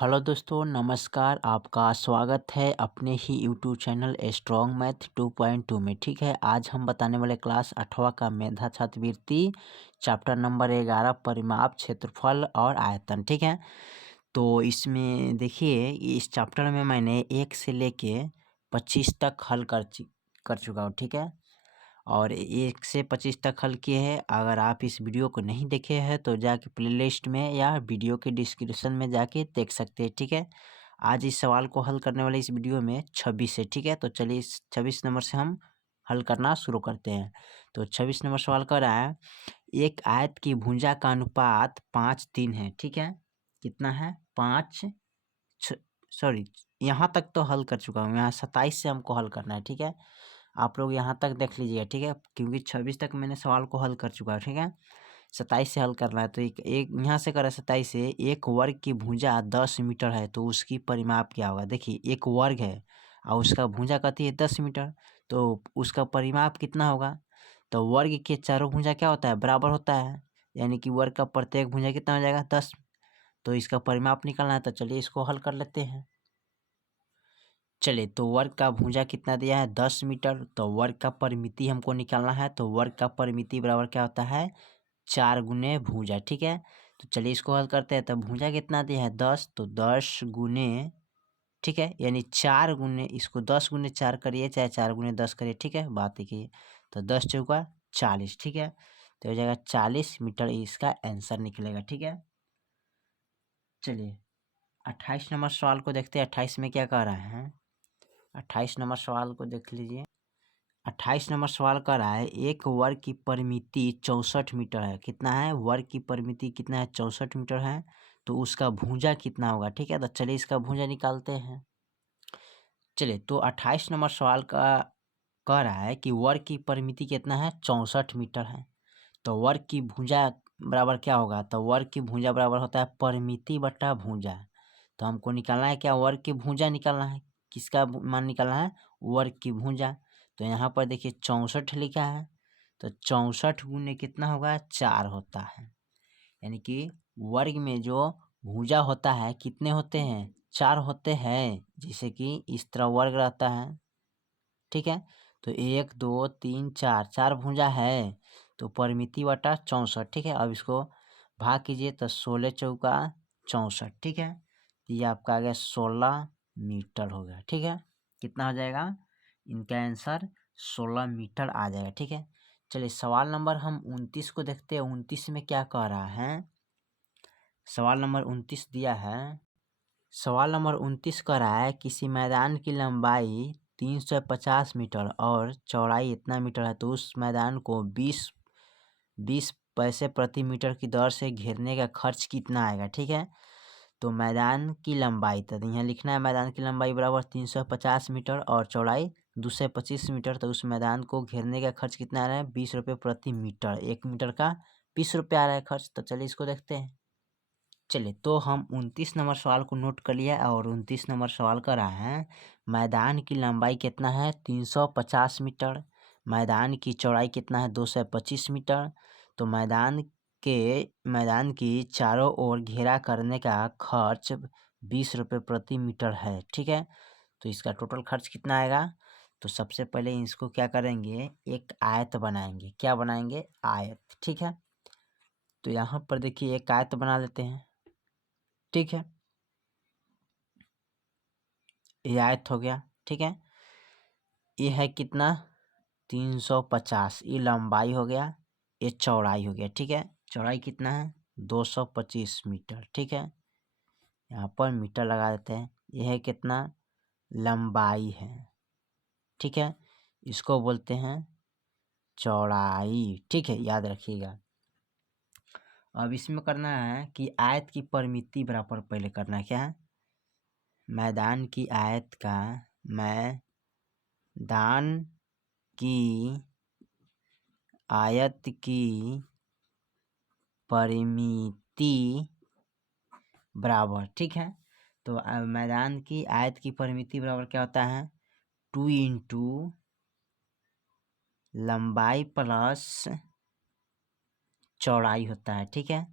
Hello दोस्तों, नमस्कार। आपका स्वागत है अपने ही यूट्यूब चैनल स्ट्रॉन्ग मैथ 2.2 में। ठीक है, आज हम बताने वाले क्लास 8वां का मेधा छात्रवृत्ति चैप्टर नंबर 11 परिमाप, क्षेत्रफल और आयतन। ठीक है, तो इसमें देखिए, इस चैप्टर में मैंने 1 से लेके 25 तक हल कर चुका हूँ। ठीक है, और 1 से 25 तक हल किए हैं। अगर आप इस वीडियो को नहीं देखे हैं तो जाके प्लेलिस्ट में या वीडियो के डिस्क्रिप्शन में जाके देख सकते हैं। ठीक है, आज इस सवाल को हल करने वाले इस वीडियो में 26 है। ठीक है, तो चलिए इस 26 नंबर से हम हल करना शुरू करते हैं। तो 26 नंबर सवाल कर रहा है, एक आयत की भुजा का अनुपात 5:3 है। ठीक है, कितना है? 5 सॉरी, यहाँ तक तो हल कर चुका हूँ। यहाँ 27 से हमको हल करना है। ठीक है, आप लोग यहाँ तक देख लीजिएगा। ठीक है, क्योंकि 26 तक मैंने सवाल को हल कर चुका है। ठीक है, 27 से हल करना है। तो एक यहाँ से करें 27 से, एक वर्ग की भुजा 10 मीटर है तो उसकी परिमाप क्या होगा? देखिए, एक वर्ग है और उसका भुजा कहती है 10 मीटर, तो उसका परिमाप कितना होगा? तो वर्ग के चारों भुजा क्या होता है? बराबर होता है, यानी कि वर्ग का प्रत्येक भुजा कितना हो जाएगा? 10। तो इसका परिमाप निकालना है, तो चलिए इसको हल कर लेते हैं। चलिए, तो वर्ग का भुजा कितना दिया है? 10 मीटर। तो वर्ग का परिमिति हमको निकालना है, तो वर्ग का परिमिति बराबर क्या होता है? 4 गुने भुजा। ठीक है, तो चलिए इसको हल करते हैं। तो भुजा कितना दिया है? 10, तो 10 गुने, ठीक है, यानी 4 गुने, इसको 10 गुने 4 करिए चाहे 4 गुने 10 करिए। ठीक है, बात देखिए, तो 10 चौका 40। ठीक है, तो हो जाएगा 40 मीटर, इसका आंसर निकलेगा। ठीक है, चलिए 28 नंबर सवाल को देखते हैं। 28 में क्या कह रहा है? 28 नंबर सवाल को देख लीजिए। 28 नंबर सवाल कर रहा है, एक वर्ग की परिमिति 64 मीटर है। कितना है? वर्ग की परिमिति कितना है? 64 मीटर है, तो उसका भुजा कितना होगा? ठीक है, तो चलिए इसका भुजा निकालते हैं। चलिए, तो 28 नंबर सवाल का कह रहा है कि वर्ग की परिमिति कितना है? 64 मीटर है, तो वर्ग की भुजा बराबर क्या होगा? तो वर्ग की भुजा बराबर होता है परिमिति बटा भुजा। तो हमको निकालना है क्या? वर्ग की भुजा निकालना है। किसका मान निकालना है? वर्ग की भुजा। तो यहाँ पर देखिए 64 लिखा है, तो 64 गुने कितना होगा? 4 होता है, यानी कि वर्ग में जो भुजा होता है कितने होते हैं? 4 होते हैं। जैसे कि इस तरह वर्ग रहता है। ठीक है, तो 1 2 3 4, 4 भुजा है, तो परिमिति बटा 64। ठीक है, अब इसको भाग कीजिए, तो 16 चौका 64। ठीक है, तो ये आपका आ गया 16 मीटर हो गया। ठीक है, कितना हो जाएगा? इनका आंसर 16 मीटर आ जाएगा। ठीक है, चलिए सवाल नंबर हम 29 को देखते हैं। 29 में क्या कह रहा है? सवाल नंबर 29 दिया है। सवाल नंबर 29 कह रहा है, किसी मैदान की लंबाई 350 मीटर और चौड़ाई इतना मीटर है, तो उस मैदान को 20 पैसे प्रति मीटर की दर से घेरने का खर्च कितना आएगा? ठीक है, तो मैदान की लंबाई, तो यहाँ लिखना है मैदान की लंबाई बराबर 350 मीटर और चौड़ाई 225 मीटर, तो उस मैदान को घेरने का खर्च कितना आ रहा है? 20 रुपये प्रति मीटर। 1 मीटर का 20 रुपये आ रहा है खर्च। तो चलिए इसको देखते हैं। चलिए, तो हम 29 नंबर सवाल को नोट कर लिया, और 29 नंबर सवाल कर रहा है, मैदान की लंबाई कितना है? 350 मीटर। मैदान की चौड़ाई कितना है? 225 मीटर। तो मैदान की चारों ओर घेरा करने का खर्च 20 रुपये प्रति मीटर है। ठीक है, तो इसका टोटल खर्च कितना आएगा? तो सबसे पहले इसको क्या करेंगे? एक आयत बनाएंगे। क्या बनाएंगे? आयत। ठीक है, तो यहाँ पर देखिए एक आयत बना लेते हैं। ठीक है, ये आयत हो गया। ठीक है, ये है कितना? 350। ये लंबाई हो गया, ये चौड़ाई हो गया। ठीक है, चौड़ाई कितना है? 225 मीटर। ठीक है, यहाँ पर मीटर लगा देते हैं। ये है कितना? लंबाई है। ठीक है, इसको बोलते हैं चौड़ाई। ठीक है, याद रखिएगा। अब इसमें करना है कि आयत की परिमिति बराबर पहले करना है। क्या है? मैदान की आयत का, मैदान की आयत की परिमिति बराबर, ठीक है, तो मैदान की आयत की परिमिति बराबर क्या होता है? 2 इंटू लंबाई प्लस चौड़ाई होता है। ठीक है,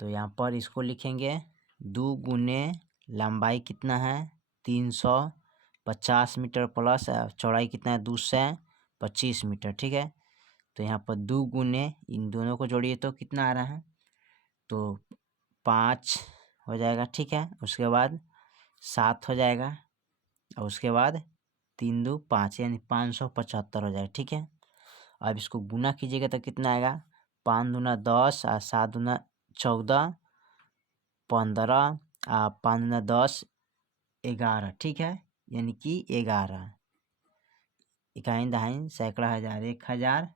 तो यहाँ पर इसको लिखेंगे 2 गुने लंबाई कितना है 350 मीटर प्लस चौड़ाई कितना है 225 मीटर। ठीक है, तो यहाँ पर 2 गुने इन दोनों को जोड़िए तो कितना आ रहा है, तो 5 हो जाएगा। ठीक है, उसके बाद 7 हो जाएगा और उसके बाद 3 2 5 यानी 575 हो जाएगा। ठीक है, अब इसको गुना कीजिएगा तो कितना आएगा, 5 दूना 10 और 7 दूना 14 15 5 दूना 10 11। ठीक है, यानी कि 11 इकाई दहाई सैकड़ा हजार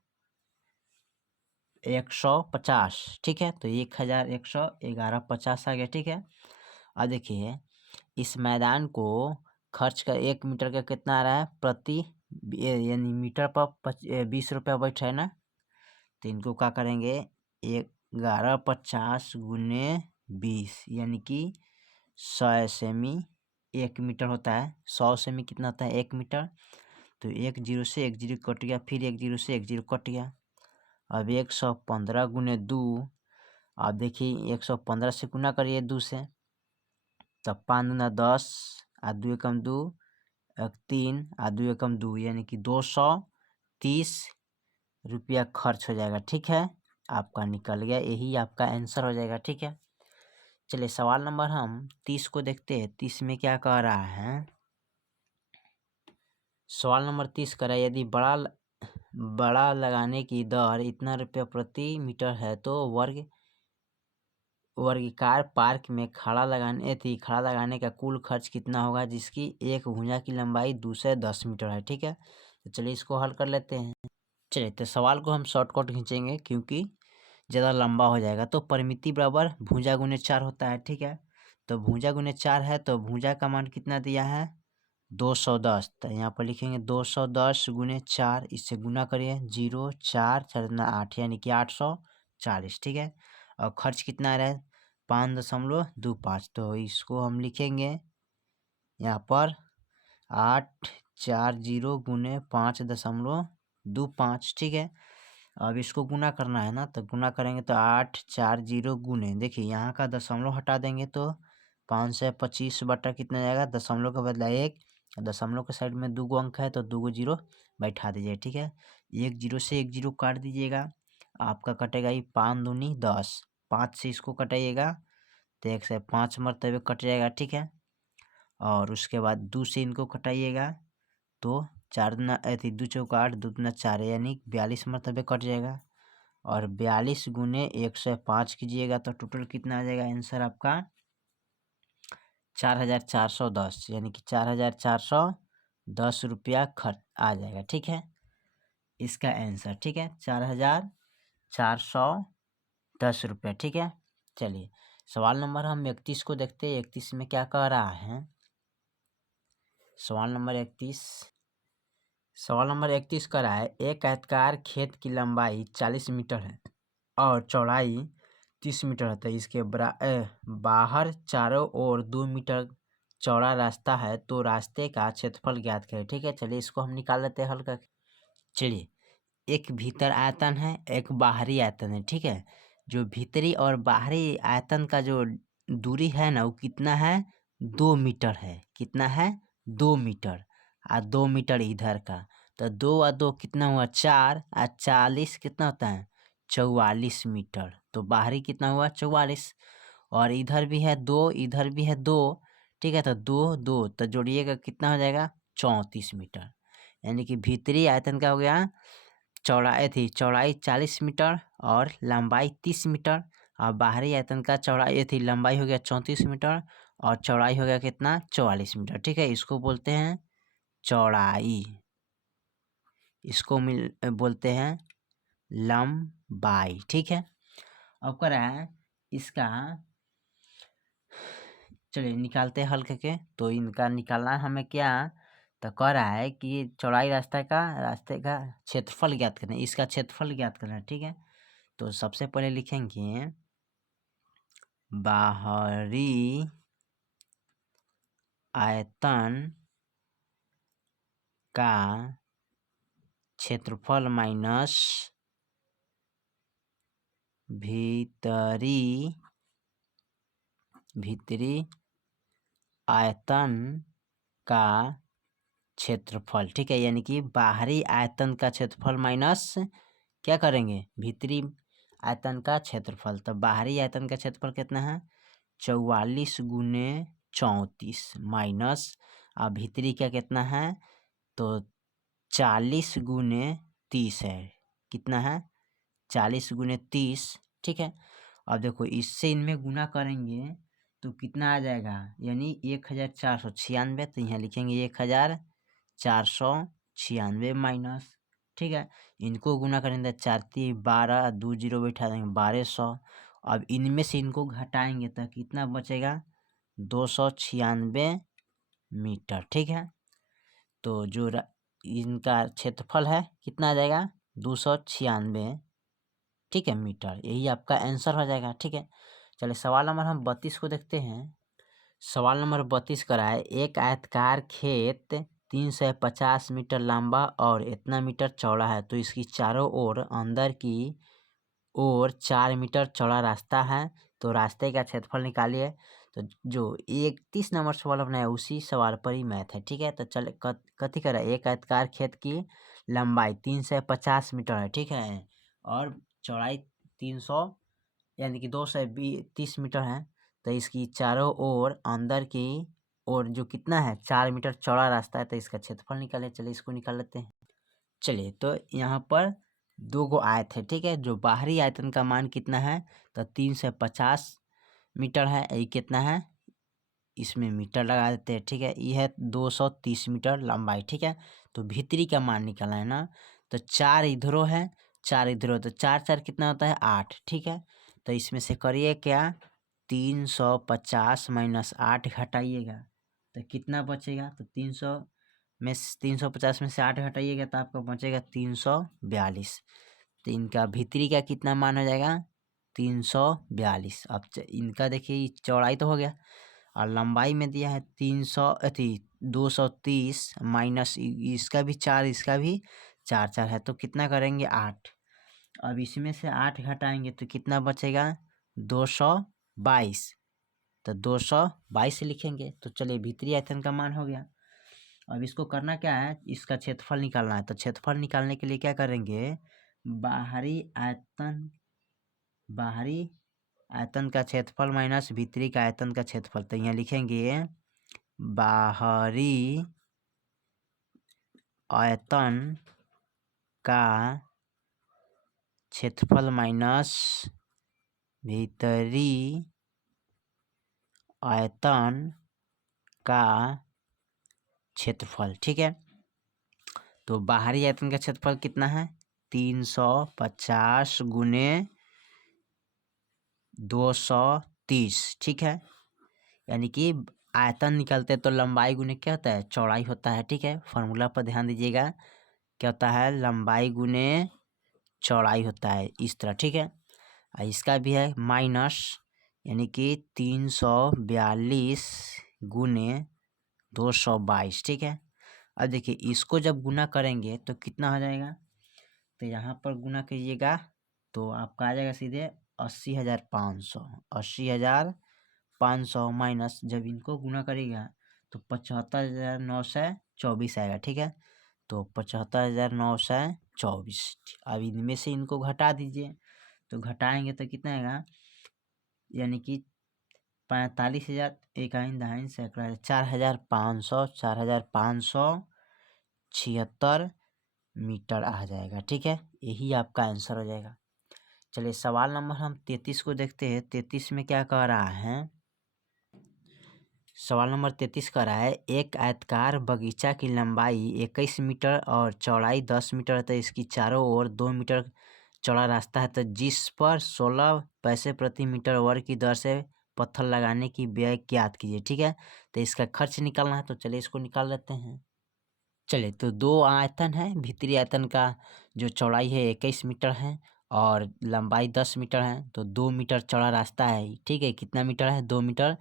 1150। ठीक है, तो 1111.50 आ गया। ठीक है, अब देखिए इस मैदान को खर्च का 1 मीटर का कितना आ रहा है प्रति यानी मीटर पर 20 रुपया बैठ है ना, तो इनको क्या करेंगे 1150 गुने 20 यानी कि 100 सेमी 1 मीटर होता है। 100 सेमी कितना होता है 1 मीटर, तो 1 जीरो से 1 जीरो कट गया, फिर 1 जीरो से 1 जीरो कट गया। अब 115 गुने 2, अब देखिए 115 से गुना करिए 2 से, तब 5 दूना 10 और 2 एकम 2 3 और 2 एकम 2 यानी कि 230 रुपया खर्च हो जाएगा। ठीक है, आपका निकल गया, यही आपका आंसर हो जाएगा। ठीक है, चलिए सवाल नंबर हम 30 को देखते हैं। 30 में क्या कह रहा है, सवाल नंबर 30 कह रहा है यदि बड़ा लगाने की दर इतना रुपया प्रति मीटर है तो वर्गाकार पार्क में खड़ा लगाने का कुल खर्च कितना होगा जिसकी एक भुजा की लंबाई 210 मीटर है। ठीक है, तो चलिए इसको हल कर लेते हैं। चलिए तो सवाल को हम शॉर्टकट खींचेंगे क्योंकि ज़्यादा लंबा हो जाएगा। तो परिमिति बराबर भुजा गुने 4 होता है। ठीक है, तो भुजा गुने 4 है तो भुजा का मान कितना दिया है 210, तो यहाँ पर लिखेंगे 210 गुने 4, इससे गुना करिए 0 4 4 8 यानी कि 840। ठीक है, और खर्च कितना आ रहा है 5.25, तो इसको हम लिखेंगे यहाँ पर 840 गुने 5.25। ठीक है, अब इसको गुना करना है ना, तो गुना करेंगे तो 840 गुने, देखिए यहाँ का दशमलव हटा देंगे तो 525 बटा कितना जाएगा, दशमलव का बदला 1, दशमलव के साइड में 2 अंक है तो 2 जीरो बैठा दीजिए। ठीक है, 1 जीरो से 1 जीरो काट दीजिएगा, आपका कटेगा ये 5 दूनी 10, 5 से इसको कटाइएगा तो 1 से 5 मरतबे कट जाएगा। ठीक है, और उसके बाद 2 से इनको कटाइएगा तो 4 दूना 2 चौका 8 2 दूना 4 यानी 42 मरतबे कट जाएगा, और 42 गुने 105 कीजिएगा तो टोटल कितना आ जाएगा आंसर आपका 4410 यानी कि 4410 रुपया खर्च आ जाएगा। ठीक है, इसका आंसर। ठीक है, 4410 रुपया। ठीक है, चलिए सवाल नंबर हम 31 को देखते हैं। 31 में क्या कह रहा है, सवाल नंबर 31 कह रहा है एक आयताकार खेत की लंबाई 40 मीटर है और चौड़ाई 30 मीटर है, तो इसके बाहर चारों ओर 2 मीटर चौड़ा रास्ता है, तो रास्ते का क्षेत्रफल ज्ञात करें। ठीक है, चलिए इसको हम निकाल लेते हैं हल करके। चलिए, एक भीतर आयतन है एक बाहरी आयतन है। ठीक है, जो भीतरी और बाहरी आयतन का जो दूरी है ना वो कितना है 2 मीटर है। कितना है 2 मीटर, और 2 मीटर इधर का, तो 2 और 2 कितना हुआ 4, और 40 कितना होता है 44 मीटर, तो बाहरी कितना हुआ 44, और इधर भी है 2 इधर भी है 2। ठीक है, तो 2 2 तो जोड़िएगा कितना हो जाएगा 34 मीटर, यानी कि भीतरी आयतन का हो गया चौड़ाई 40 मीटर और लंबाई 30 मीटर, और बाहरी आयतन का लंबाई हो गया 34 मीटर और चौड़ाई हो गया कितना 44 मीटर। ठीक है, इसको बोलते हैं चौड़ाई, इसको बोलते हैं लंबाई। ठीक है, अब कर रहा है इसका, चलिए निकालते हैं हल करके। तो इनका निकालना है हमें क्या, तो कह रहा है कि चौड़ाई रास्ते का क्षेत्रफल ज्ञात करना है, इसका क्षेत्रफल ज्ञात करना है। ठीक है, तो सबसे पहले लिखेंगे बाहरी आयतन का क्षेत्रफल माइनस भीतरी भीतरी आयतन का क्षेत्रफल, ठीक है, यानी कि बाहरी आयतन का क्षेत्रफल माइनस क्या करेंगे, भीतरी आयतन का क्षेत्रफल। तो बाहरी आयतन का क्षेत्रफल कितना है, 44 गुने 34 माइनस, अब भीतरी का कितना है, तो 40 गुने 30 है, कितना है, 40 गुने 30, ठीक है। अब देखो इससे इनमें गुना करेंगे तो कितना आ जाएगा, यानी 1496, तो यहाँ लिखेंगे 1496 माइनस, ठीक है, इनको गुना करेंगे 4×3 = 12, 2 जीरो बैठा देंगे 1200। अब इनमें से इनको घटाएंगे तो कितना बचेगा, 296 मीटर, ठीक है। तो जो इनका क्षेत्रफल है कितना आ जाएगा, 296, ठीक है, मीटर, यही आपका आंसर हो जाएगा, ठीक है। चलिए सवाल नंबर हम 32 को देखते हैं। सवाल नंबर 32 करा है, एक आयताकार खेत 350 मीटर लंबा और इतना मीटर चौड़ा है, तो इसकी चारों ओर अंदर की ओर 4 मीटर चौड़ा रास्ता है, तो रास्ते का क्षेत्रफल निकालिए। तो जो 31 नंबर सवाल अपना है उसी सवाल पर ही मैथ है, ठीक है। तो चल कथी करा, एक आयताकार खेत की लंबाई 350 मीटर है, ठीक है, और चौड़ाई 300 यानी कि 230 मीटर है। तो इसकी चारों ओर अंदर की ओर जो कितना है, 4 मीटर चौड़ा रास्ता है, तो इसका क्षेत्रफल निकाले। चलिए इसको निकाल लेते हैं। चलिए तो यहाँ पर 2 गो आयत है, ठीक है, जो बाहरी आयतन का मान कितना है, तो 350 मीटर है, ये कितना है, इसमें मीटर लगा देते हैं, ठीक है, ये है 230 मीटर लंबाई, ठीक है। तो भीतरी का मान निकालना है ना, तो 4 इधरों है, 4 इधरों, तो 4×4 कितना होता है, 8, ठीक है। तो इसमें से करिए क्या, 350 माइनस 8 घटाइएगा तो कितना बचेगा, तो 350 में से 8 घटाइएगा तो आपका बचेगा 342। तो इनका भीतरी का कितना मान हो जाएगा, 342। अब इनका देखिए चौड़ाई तो हो गया और लंबाई में दिया है 230 माइनस इसका भी 4, इसका भी 4×4 है, तो कितना करेंगे 8। अब इसमें से 8 घटाएंगे तो कितना बचेगा, 222, तो 222 लिखेंगे। तो चलिए भीतरी आयतन का मान हो गया। अब इसको करना क्या है, इसका क्षेत्रफल निकालना है। तो क्षेत्रफल निकालने के लिए क्या करेंगे, बाहरी आयतन का क्षेत्रफल माइनस भीतरी का आयतन का क्षेत्रफल। तो यहाँ लिखेंगे बाहरी आयतन का क्षेत्रफल माइनस भीतरी आयतन का क्षेत्रफल, ठीक है। तो बाहरी आयतन का क्षेत्रफल कितना है, 350 गुने 230, ठीक है, यानी कि आयतन निकलते तो लंबाई गुने क्या होता है, चौड़ाई होता है, ठीक है। फॉर्मूला पर ध्यान दीजिएगा, क्या होता है, लंबाई गुने चौड़ाई होता है, इस तरह, ठीक है। इसका भी है माइनस, यानी कि 342 गुने 222, ठीक है। अब देखिए इसको जब गुना करेंगे तो कितना हो जाएगा, तो यहाँ पर गुना कीजिएगा तो आपका आ जाएगा सीधे 80,500, 80,500 माइनस जब इनको गुना करेगा तो 75,924 आएगा, ठीक है। तो 75,924, अब इनमें से इनको घटा दीजिए, तो घटाएंगे तो कितना आएगा, यानी कि 45,000 इकाइन दहाइन सैकड़ा 4,576 मीटर आ जाएगा, ठीक है, यही आपका आंसर हो जाएगा। चलिए सवाल नंबर हम 33 को देखते हैं। 33 में क्या कह रहा है, सवाल नंबर 33 कह रहा है, एक आयताकार बगीचा की लंबाई 21 मीटर और चौड़ाई 10 मीटर है, तो इसकी चारों ओर 2 मीटर चौड़ा रास्ता है, तो जिस पर 16 पैसे प्रति मीटर वर्ग की दर से पत्थर लगाने की व्यय ज्ञात कीजिए, ठीक है। तो इसका खर्च निकालना है, तो चलिए इसको निकाल लेते हैं। चलिए तो 2 आयतन है, भीतरी आयतन का जो चौड़ाई है 21 मीटर है और लंबाई 10 मीटर है, तो 2 मीटर चौड़ा रास्ता है, ठीक है, कितना मीटर है, 2 मीटर।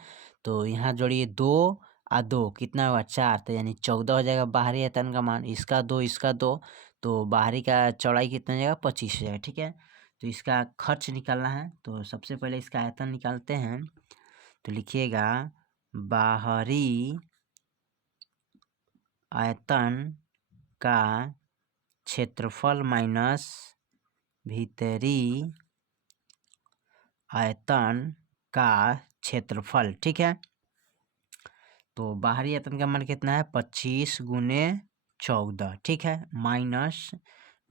तो यहाँ जोड़िए 2 और 2 कितना हुआ, 4, तो यानी 14 हो जाएगा बाहरी आयतन का मान, इसका 2 इसका 2, तो बाहरी का चौड़ाई कितना हो जाएगा, 25 हो जाएगा, ठीक है। तो इसका खर्च निकालना है, तो सबसे पहले इसका आयतन निकालते हैं। तो लिखिएगा बाहरी आयतन का क्षेत्रफल माइनस भीतरी आयतन का क्षेत्रफल। ठीक है, तो बाहरी आयतन का मान कितना है 25 गुने 14। ठीक है, माइनस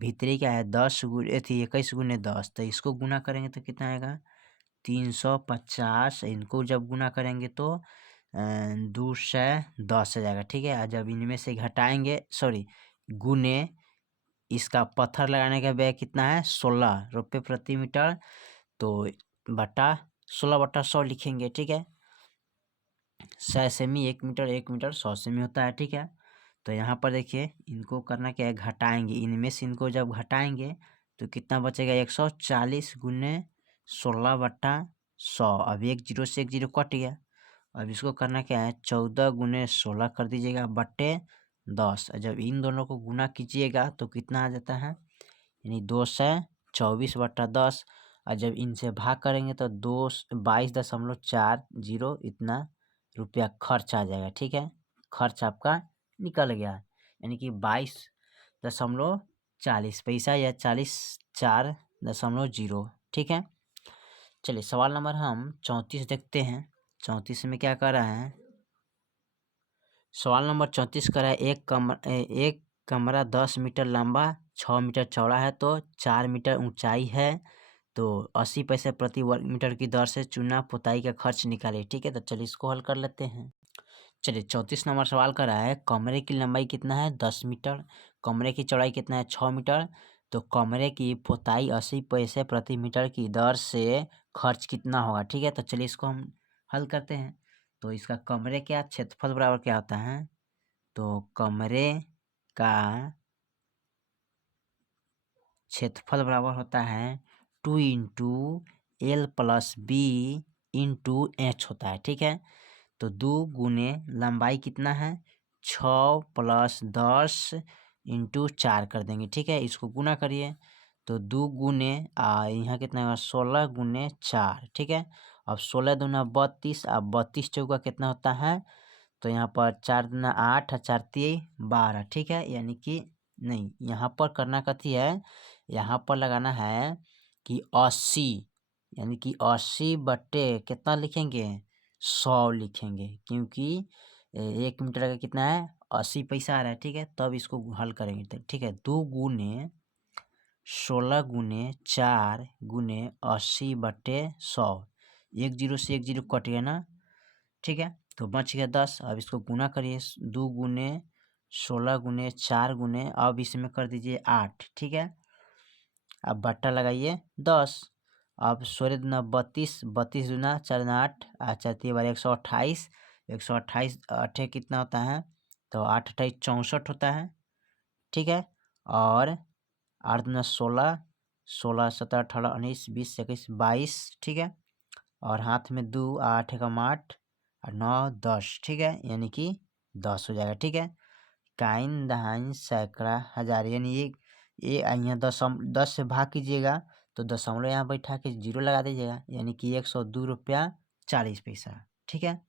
भीतरी क्या है 10 गुने 21 गुने 10। तो इसको गुना करेंगे तो कितना आएगा 350। इनको जब गुना करेंगे तो 210 आ जाएगा। ठीक है, जब इनमें से घटाएंगे गुने इसका पत्थर लगाने का व्यय कितना है 16 रुपये प्रति मीटर। तो बटा 16/100 लिखेंगे। ठीक है, 100 सेमी 1 मीटर, 1 मीटर 100 सेमी होता है। ठीक है, तो यहाँ पर देखिए इनको करना क्या है घटाएंगे, इनमें से इनको जब घटाएंगे तो कितना बचेगा 140 गुने 16/100। अब 1 जीरो से 1 जीरो कट गया। अब इसको करना क्या है 14 गुने 16 कर दीजिएगा बट्टे 10। जब इन दोनों को गुना कीजिएगा तो कितना आ जाता है यानी 224/10। और जब इनसे भाग करेंगे तो 22.40 इतना रुपया खर्च आ जाएगा। ठीक है, खर्च आपका निकल गया यानी कि 22.40 पैसा या 44.0। ठीक है, चलिए सवाल नंबर हम 34 देखते हैं। 34 में क्या कर रहा है, सवाल नंबर 34 कर रहा है एक कमरा 10 मीटर लंबा 6 मीटर चौड़ा है तो 4 मीटर ऊंचाई है, तो 80 पैसे प्रति वर्ग मीटर की दर से चूना पुताई का खर्च निकाले। ठीक है, तो चलिए इसको हल कर लेते हैं। चलिए 34 नंबर सवाल कर रहा है कमरे की लंबाई कितना है 10 मीटर, कमरे की चौड़ाई कितना है 6 मीटर, तो कमरे की पुताई 80 पैसे प्रति मीटर की दर से खर्च कितना होगा। ठीक है, तो चलिए इसको हम हल करते हैं। तो इसका कमरे का क्षेत्रफल बराबर क्या होता है, तो कमरे का क्षेत्रफल बराबर होता है 2 × L + B × H होता है। ठीक है, तो 2 गुने लंबाई कितना है 6 + 10 × 4 कर देंगे। ठीक है, इसको गुना करिए तो 2 गुने यहाँ कितना होगा 16 गुने 4। ठीक है, अब 16 दूना 32, अब 32 चौका कितना होता है, तो यहाँ पर 4 दूना 8 और 4 3 12। ठीक है, यानी कि नहीं, यहाँ पर करना कथी है, यहाँ पर लगाना है कि 80, यानी कि 80 बट्टे कितना लिखेंगे 100 लिखेंगे, क्योंकि 1 मीटर का कितना है 80 पैसा आ रहा है। ठीक है, तब इसको हल करेंगे। तो ठीक है, 2 गुने 16 गुने 4 गुने 80/100, 1 जीरो से 1 जीरो कट गया ना। ठीक है, तो बच गया 10। अब इसको गुना करिए 2 गुने 16 गुने 4 गुने, अब इसमें कर दीजिए 8। ठीक है, अब बट्टा लगाइए 10। अब 16 दूना 32, 32 दूना 4 दूना 8 4 3 बार 128, 128 8 कितना होता है, तो 8 28 64 होता है। ठीक है, और 8 दूना 16, 16 17 18 19 20 21 22। ठीक है, और हाथ में 2 8 एकम 8 और 9 10। ठीक है, यानी कि 10 हो जाएगा। ठीक है, काइन दहाइन सैकड़ा हजार, यानी ये यहाँ 10 से भाग कीजिएगा तो दशमलव यहाँ बैठा के 0 लगा दीजिएगा, यानी कि 102 रुपया 40 पैसा। ठीक है,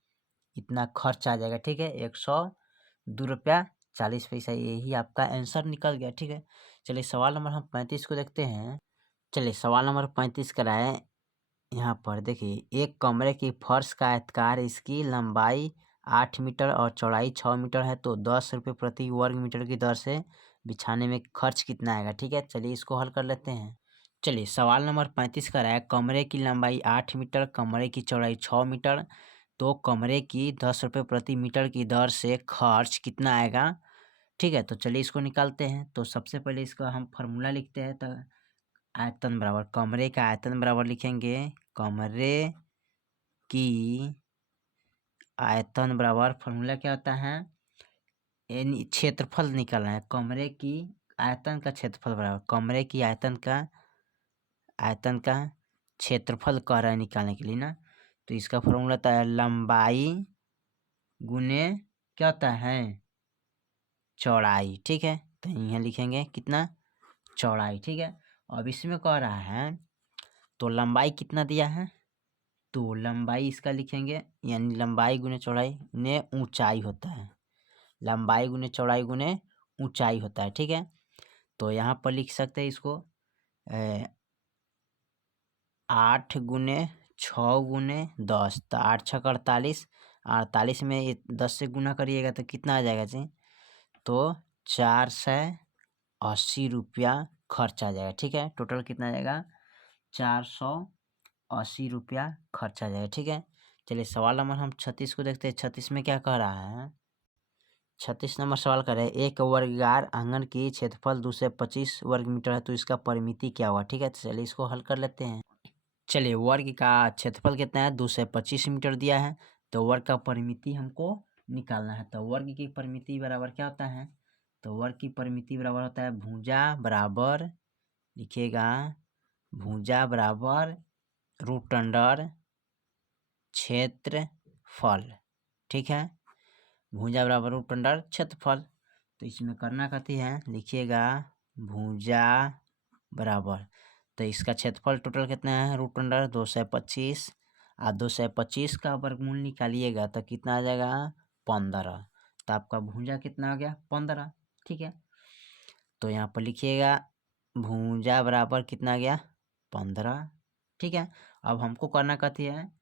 इतना खर्च आ जाएगा। ठीक है, 102 रुपया 40 पैसा, यही आपका आंसर निकल गया। ठीक है, चलिए सवाल नंबर हम 35 को देखते हैं। चलिए सवाल नंबर 35 कराए। यहाँ पर देखिए एक कमरे की फर्श का आयताकार, इसकी लंबाई 8 मीटर और चौड़ाई 6 मीटर है, तो 10 रुपये प्रति वर्ग मीटर की दर से बिछाने में खर्च कितना आएगा। ठीक है, चलिए इसको हल कर लेते हैं। चलिए सवाल नंबर 35 का है कमरे की लंबाई 8 मीटर, कमरे की चौड़ाई 6 मीटर, तो कमरे की 10 रुपये प्रति मीटर की दर से खर्च कितना आएगा। ठीक है, तो चलिए इसको निकालते हैं। तो सबसे पहले इसका हम फार्मूला लिखते हैं। तो आयतन बराबर कमरे का आयतन बराबर लिखेंगे कमरे की आयतन बराबर, फार्मूला क्या होता है, यानी क्षेत्रफल निकालना है। कमरे की आयतन का क्षेत्रफल बराबर कमरे की आयतन का क्षेत्रफल कह रहा है निकालने के लिए ना। तो इसका फार्मूला होता है लंबाई गुने क्या होता है चौड़ाई। ठीक है, तो यहाँ लिखेंगे कितना चौड़ाई। ठीक है, अब इसमें कह रहा है तो लंबाई कितना दिया है, तो लंबाई इसका लिखेंगे, यानी लंबाई गुने चौड़ाई ने ऊंचाई होता है, लंबाई गुने चौड़ाई गुने ऊंचाई होता है। ठीक है, तो यहाँ पर लिख सकते हैं इसको 8 गुने 6 गुने 10, तो 8 छक 48, 48 में 10 से गुना करिएगा तो कितना आ जाएगा जी, तो 480 रुपया खर्च आ जाएगा। ठीक है, टोटल कितना आ जाएगा, 480 रुपया खर्च आ जाएगा। ठीक है, चलिए सवाल नंबर हम 36 को देखते हैं। 36 में क्या कह रहा है, 36 नंबर सवाल कर रहे हैं, एक वर्गाकार आंगन की क्षेत्रफल 225 वर्ग मीटर है, तो इसका परिमिति क्या हुआ। ठीक है, तो चलिए इसको हल कर लेते हैं। चलिए वर्ग का क्षेत्रफल कितना है, 225 मीटर दिया है, तो वर्ग का परिमिति हमको निकालना है। तो वर्ग की परिमिति बराबर क्या होता है, तो वर्ग की परिमिति बराबर होता है भुजा बराबर, लिखिएगा भुजा बराबर रूट अंडर क्षेत्रफल। ठीक है, भुजा बराबर रूट अंडर क्षेत्रफल। तो इसमें करना कथी है, लिखिएगा भुजा बराबर, तो इसका क्षेत्रफल टोटल कितना है, रूट अंडर 225, और 225 का वर्गमूल निकालिएगा तो कितना आ जाएगा 15, तो आपका भुजा कितना आ गया 15। ठीक है, तो यहाँ पर लिखिएगा भुजा बराबर कितना आ गया 15। ठीक है, अब हमको करना कथी है,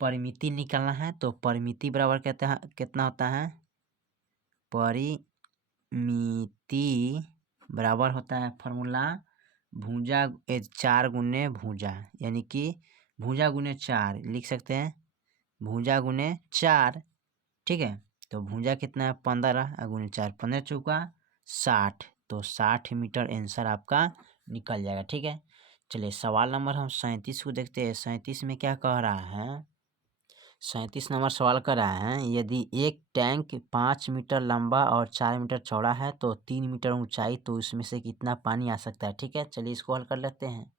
परिमिति निकालना है। तो परिमिति बराबर कहते हैं कितना होता है, परिमिति बराबर होता है फॉर्मूला भुजा 4 गुने भुजा, यानी कि भुजा गुने 4 लिख सकते हैं, भुजा गुने 4। ठीक है, तो भुजा कितना है 15 गुने 4, 15 चौका 60, तो 60 मीटर आंसर आपका निकल जाएगा। ठीक है, चलिए सवाल नंबर हम 37 को देखते हैं। 37 में क्या कह रहा है, 37 नंबर सवाल कर रहा है, यदि एक टैंक 5 मीटर लंबा और 4 मीटर चौड़ा है तो 3 मीटर ऊंचाई, तो उसमें से कितना पानी आ सकता है। ठीक है, चलिए इसको हल कर लेते हैं।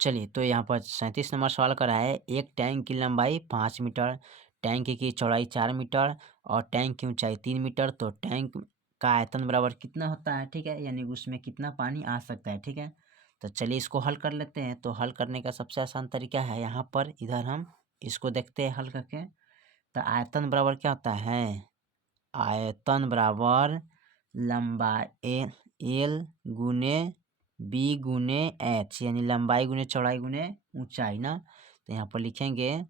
चलिए, तो यहाँ पर 37 नंबर सवाल कर रहा है, एक टैंक की लंबाई 5 मीटर, टैंक की चौड़ाई 4 मीटर और टैंक की ऊंचाई 3 मीटर, तो टैंक का आयतन बराबर कितना होता है। ठीक है, यानी उसमें कितना पानी आ सकता है। ठीक है, तो चलिए इसको हल कर लेते हैं। तो हल करने का सबसे आसान तरीका है, यहाँ पर इधर हम इसको देखते हैं हल करके। तो आयतन बराबर क्या होता है, आयतन बराबर लंबाई एल गुने बी गुने एच, यानी लंबाई गुने चौड़ाई गुने ऊंचाई ना। तो यहाँ पर लिखेंगे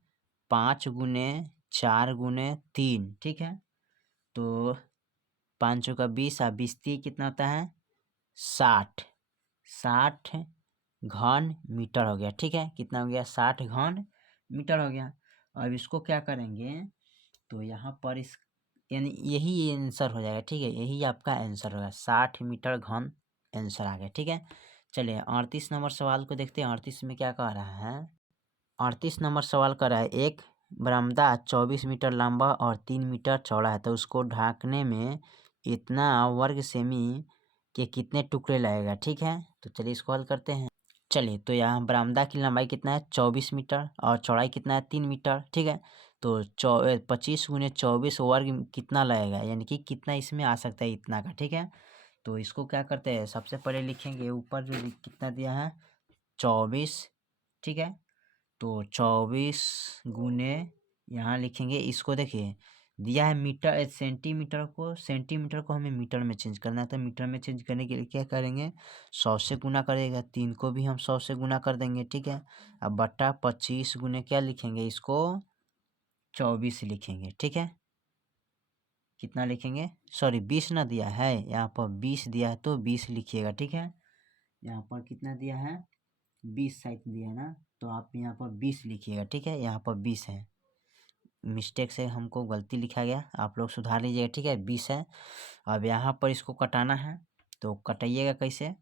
5 गुने 4 गुने 3। ठीक है, तो 5 चौका 20 और 20 कितना होता है 60 घन मीटर हो गया। ठीक है, कितना हो गया 60 घन मीटर हो गया। अब इसको क्या करेंगे, तो यहाँ पर इस यानी यही आंसर हो जाएगा। ठीक है, यही आपका आंसर होगा, 60 मीटर घन आंसर आ गया। ठीक है, चलिए 38 नंबर सवाल को देखते हैं। 38 में क्या कह रहा है, 38 नंबर सवाल कर रहा है, एक बरामदा 24 मीटर लंबा और 3 मीटर चौड़ा है, तो उसको ढांकने में इतना वर्ग सेमी के कितने टुकड़े लगेगा। ठीक है, तो चलिए इसको हल करते हैं। चलिए, तो यहाँ बरामदा की लंबाई कितना है 24 मीटर और चौड़ाई कितना है 3 मीटर। ठीक है, तो 25 गुने 24 वर्ग कितना लगेगा, यानी कि कितना इसमें आ सकता है इतना का। ठीक है, तो इसको क्या करते हैं, सबसे पहले लिखेंगे ऊपर जो कितना दिया है 24। ठीक है, तो 24 गुने यहाँ लिखेंगे, इसको देखिए दिया है मीटर सेंटीमीटर को हमें मीटर में चेंज करना है। तो मीटर में चेंज करने के लिए क्या करेंगे, 100 से गुना करेगा, 3 को भी हम 100 से गुना कर देंगे। ठीक है, अब बट्टा 25 गुने क्या लिखेंगे, इसको 24 लिखेंगे। ठीक है, कितना लिखेंगे, सॉरी 20 ना दिया है, यहाँ पर 20 दिया है तो 20 लिखिएगा। ठीक है, यहाँ पर कितना दिया है 20 साइड दिया है ना, तो आप यहाँ पर 20 लिखिएगा। ठीक है, यहाँ पर 20 है, मिस्टेक से हमको गलती लिखा गया, आप लोग सुधार लीजिएगा। ठीक है, 20 है। अब यहाँ पर इसको कटाना है, तो कटाइएगा कैसे,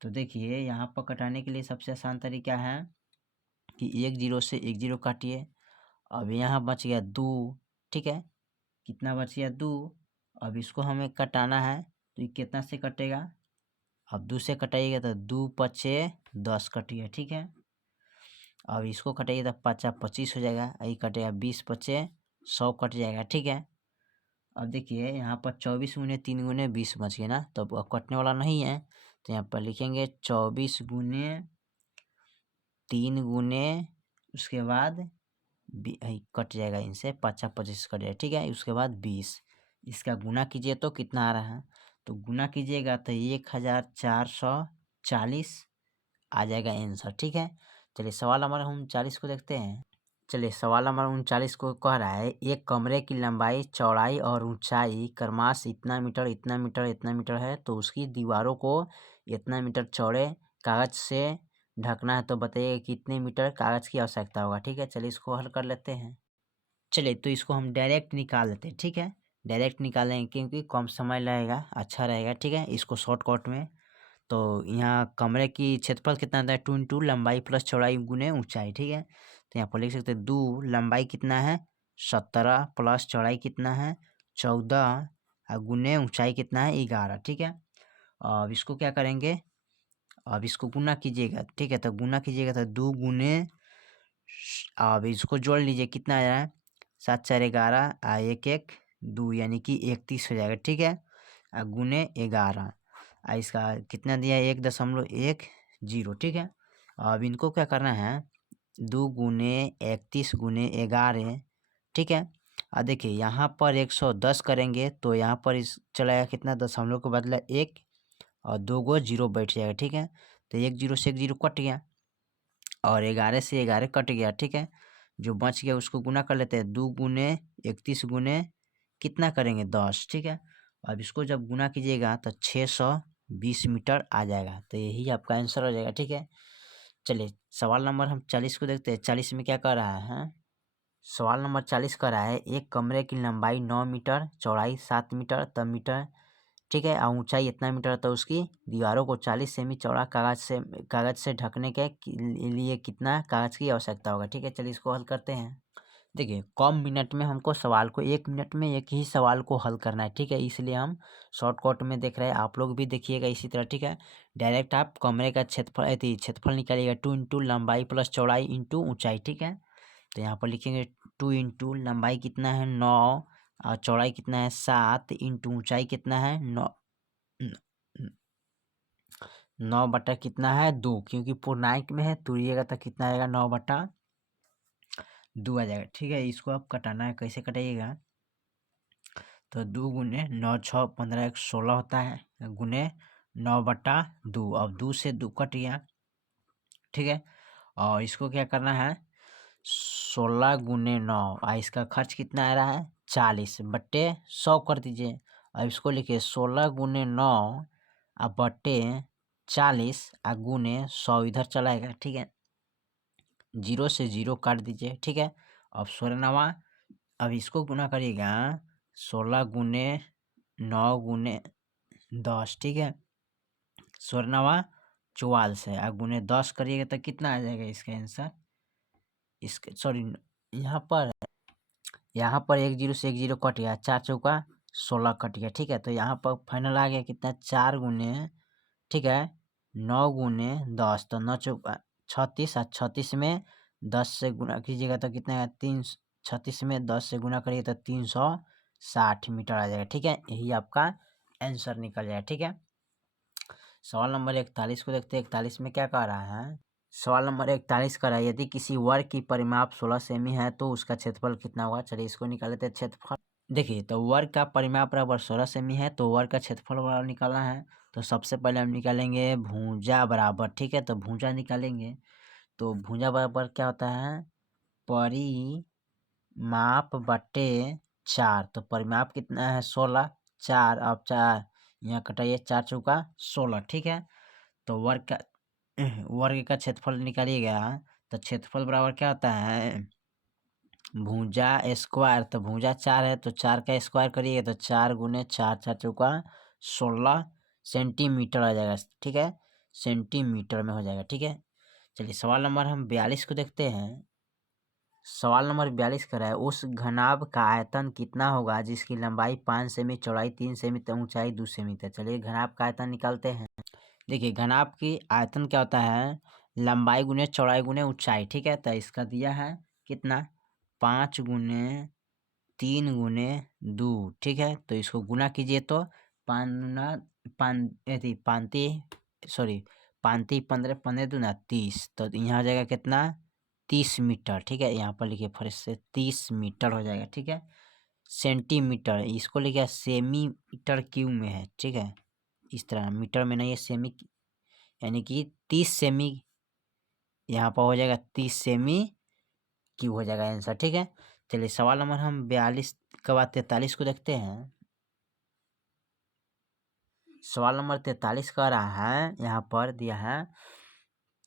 तो देखिए यहाँ पर कटाने के लिए सबसे आसान तरीका है कि 1 0 से 1 0 काटिए। अब यहाँ बच गया 2। ठीक है, कितना बच गया 2। अब इसको हमें कटाना है, तो ये कितना से कटेगा, अब 2 से कटाइएगा तो 2 पचे 10 कटिए। ठीक है, अब इसको कटाइए तो 5 25 हो जाएगा, यही कटेगा 20 पचे 100 कट जाएगा। ठीक है, अब देखिए यहाँ पर 24 गुने 3 गुने 20 बच गए ना, तो अब कटने वाला नहीं है, तो यहाँ पर लिखेंगे 24 गुने 3 गुने उसके बाद कट जाएगा, इनसे 50-25 कट जाएगा, ठीक है। उसके बाद 20, इसका गुना कीजिए तो कितना आ रहा है, तो गुना कीजिएगा तो 1440 आ जाएगा आंसर, ठीक है। चलिए सवाल नंबर 39 को देखते हैं। चलिए सवाल नंबर 39 को कह रहा है, एक कमरे की लंबाई, चौड़ाई और ऊंचाई क्रमश इतना मीटर इतना मीटर इतना मीटर है, तो उसकी दीवारों को इतना मीटर चौड़े कागज से ढकना है, तो बताइए कितने मीटर कागज की आवश्यकता होगा, ठीक है। चलिए इसको हल कर लेते हैं। चलिए तो इसको हम डायरेक्ट निकाल लेते हैं, ठीक है। डायरेक्ट निकालेंगे क्योंकि कम समय लगेगा, अच्छा रहेगा, ठीक है। इसको शॉर्टकट में, तो यहाँ कमरे की क्षेत्रफल कितना आता है, 2 इंटू लंबाई प्लस चौड़ाई गुने ऊंचाई, ठीक है। तो यहाँ पर लिख सकते हैं 2, लंबाई कितना है 17 प्लस चौड़ाई कितना है 14 और गुने ऊंचाई कितना है 11, ठीक है। अब इसको क्या करेंगे, अब इसको गुना कीजिएगा, ठीक है। तो गुना कीजिएगा तो 2 गुने, अब इसको जोड़ लीजिए कितना आ रहा है 7 4 11 आ 1 1 2 यानी कि 31 हो जाएगा, ठीक है। गुने 11 इसका कितना दिया है 1.10, ठीक है। अब इनको क्या करना है 2 गुने 31 गुने 11, ठीक है। और देखिए यहाँ पर 110 करेंगे तो यहाँ पर इस चलाएगा कितना, दशमलव को बदला 1 और 2 गो 0 बैठ जाएगा, ठीक है। तो 1 0 से 1 0 कट गया और 11 से 11 कट गया, ठीक है। जो बच गया उसको गुना कर लेते हैं, 2 गुने 31 गुने कितना करेंगे 10, ठीक है। अब इसको जब गुना कीजिएगा तो 620 मीटर आ जाएगा, तो यही आपका आंसर हो जाएगा, ठीक है। चलिए सवाल नंबर हम 40 को देखते हैं। 40 में क्या कर रहा है, सवाल नंबर 40 कर रहा है, एक कमरे की लंबाई 9 मीटर, चौड़ाई 7 मीटर तब मीटर, ठीक है, और ऊंचाई इतना मीटर, तो उसकी दीवारों को 40 सेमी चौड़ा कागज से ढकने के लिए कितना कागज की आवश्यकता होगा, ठीक है। चलिए इसको हल करते हैं। देखिए कम मिनट में हमको सवाल को 1 मिनट में एक ही सवाल को हल करना है, ठीक है। इसलिए हम शॉर्टकट में देख रहे हैं, आप लोग भी देखिएगा इसी तरह, ठीक है। डायरेक्ट आप कमरे का क्षेत्रफल निकालिएगा, 2 इंटू लंबाई प्लस चौड़ाई इंटू ऊंचाई, ठीक है। तो यहाँ पर लिखेंगे 2 इंटू लंबाई कितना है 9 और चौड़ाई कितना है 7 इंटू ऊंचाई कितना है 9 बटा कितना है 2, क्योंकि पूर्णांक में है तोड़िएगा तो कितना आएगा 9 बटा 2 आ जाएगा, ठीक है। इसको आप कटाना है, कैसे कटाइएगा, तो 2 गुने 9 6 15 1 16 होता है, गुने 9 बटा 2, अब 2 से 2 कट गया, ठीक है। और इसको क्या करना है 16 गुने 9, और इसका खर्च कितना आ रहा है 40 बट्टे 100 कर दीजिए। अब इसको लिखिए 16 गुने 9 और बट्टे 40 और गुने 100 इधर चलाएगा, ठीक है। 0 से 0 काट दीजिए, ठीक है। अब 16 नवा, अब इसको गुना करिएगा 16 गुने 9 गुने 10, ठीक है। 16 नवा 44 है, और गुने 10 करिएगा तो कितना आ जाएगा इसका आंसर, इसके सॉरी यहाँ पर 1 0 से 1 0 कट गया, 4 चौका 16 कट गया, ठीक है। तो यहाँ पर फाइनल आ गया कितना 4 गुने, ठीक है 9 गुने 10, तो 9 चौका 36 और 36 में 10 से गुना कीजिएगा तो कितना है 3, 36 में 10 से गुना करिए तो 360 मीटर आ जाएगा, ठीक है। यही आपका आंसर निकल जाएगा, ठीक है। सवाल नंबर 41 को देखते हैं। 41 में क्या कह रहा है, सवाल नंबर 41 का है, यदि किसी वर्ग की परिमाप 16 सेमी है तो उसका क्षेत्रफल कितना होगा। चलिए इसको निकाल लेते हैं। क्षेत्रफल देखिए, तो वर्ग का परिमाप बराबर 16 सेमी है, तो वर्ग का क्षेत्रफल बराबर निकालना है, तो सबसे पहले हम निकालेंगे भुजा बराबर, ठीक है। तो भुजा निकालेंगे, तो भुजा बराबर क्या होता है परिमाप बटे 4, तो परिमाप कितना है 16, 4 अब 4 यहाँ कटाइए 4 चौका 16, ठीक है। तो वर्ग का क्षेत्रफल निकालिएगा, तो क्षेत्रफल बराबर क्या होता है भुजा स्क्वायर, तो भुजा 4 है तो 4 का स्क्वायर करिएगा तो 4 गुने 4 4 चौका 16 सेंटीमीटर आ जाएगा, ठीक है। सेंटीमीटर में हो जाएगा, ठीक है। चलिए सवाल नंबर हम 42 को देखते हैं। सवाल नंबर 42 कर रहा है, उस घनाभ का आयतन कितना होगा जिसकी लंबाई 5 सेमी, चौड़ाई 3 सेमी, ऊंचाई 2 सेमी है। चलिए घनाभ का आयतन निकालते हैं। देखिए घनाभ की आयतन क्या होता है लंबाई गुने चौड़ाई गुने ऊंचाई, ठीक है। तो इसका दिया है कितना 5 गुने 3 गुने 2, ठीक है। तो इसको गुना कीजिए तो पांती 15 15 दूना 30, तो यहाँ आ जाएगा कितना 30 मीटर, ठीक है। यहाँ पर लिखिए फर्स्ट से 30 मीटर हो जाएगा, ठीक है। सेंटीमीटर, इसको लिखिए सेमी-मीटर क्यूब में है, ठीक है। इस तरह मीटर में नहीं है, सेमी यानी कि 30 सेमी, यहाँ पर हो जाएगा 30 सेमी क्यूब हो जाएगा आंसर, ठीक है। चलिए सवाल नंबर हम 42 के बाद 43 को देखते हैं। सवाल नंबर 43 कह रहा है, यहाँ पर दिया है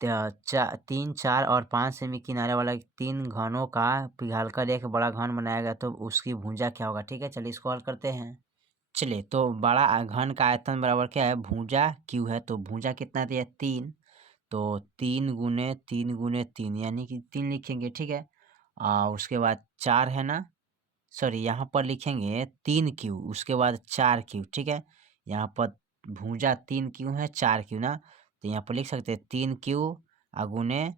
3, 4 और 5 सेमी किनारे वाला 3 घनों का पिघालकर एक बड़ा घन बनाया गया तो उसकी भुजा क्या होगा, ठीक है। चलिए इसको हल करते हैं। चलिए तो बड़ा घन का आयतन बराबर क्या है, भुजा क्यू है, तो भुजा कितना दिया 3, तो 3 × 3 × 3 यानी कि 3 लिखेंगे, ठीक है। उसके बाद 4 है ना, सॉरी यहाँ पर लिखेंगे 3 क्यू, उसके बाद 4 क्यू, ठीक है। यहाँ पर भुजा 3 क्यू है, 4 क्यू ना, तो यहाँ पर लिख सकते हैं 3 क्यू गुने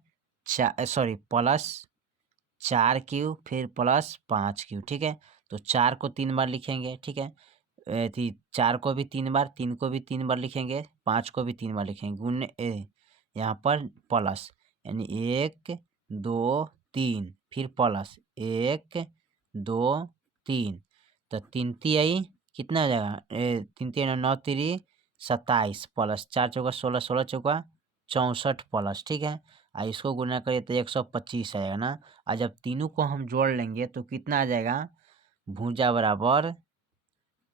सॉरी प्लस 4 क्यू फिर प्लस 5 क्यू, ठीक है। तो 4 को 3 बार लिखेंगे, ठीक है। 4 को भी 3 बार, 3 को भी 3 बार लिखेंगे, 5 को भी 3 बार लिखेंगे, गुने यहाँ पर प्लस यानी 1 2 3 फिर प्लस 1 2 3, तो 3 तिहाई कितना हो जाएगा, 3 तिहाई 9 तिरी 27 प्लस 4 चौका 16, 16 चौका 64 प्लस, ठीक है। इसको गुना करिए तो 125 आएगा ना। जब तीनों को हम जोड़ लेंगे तो कितना आ जाएगा, भुजा बराबर,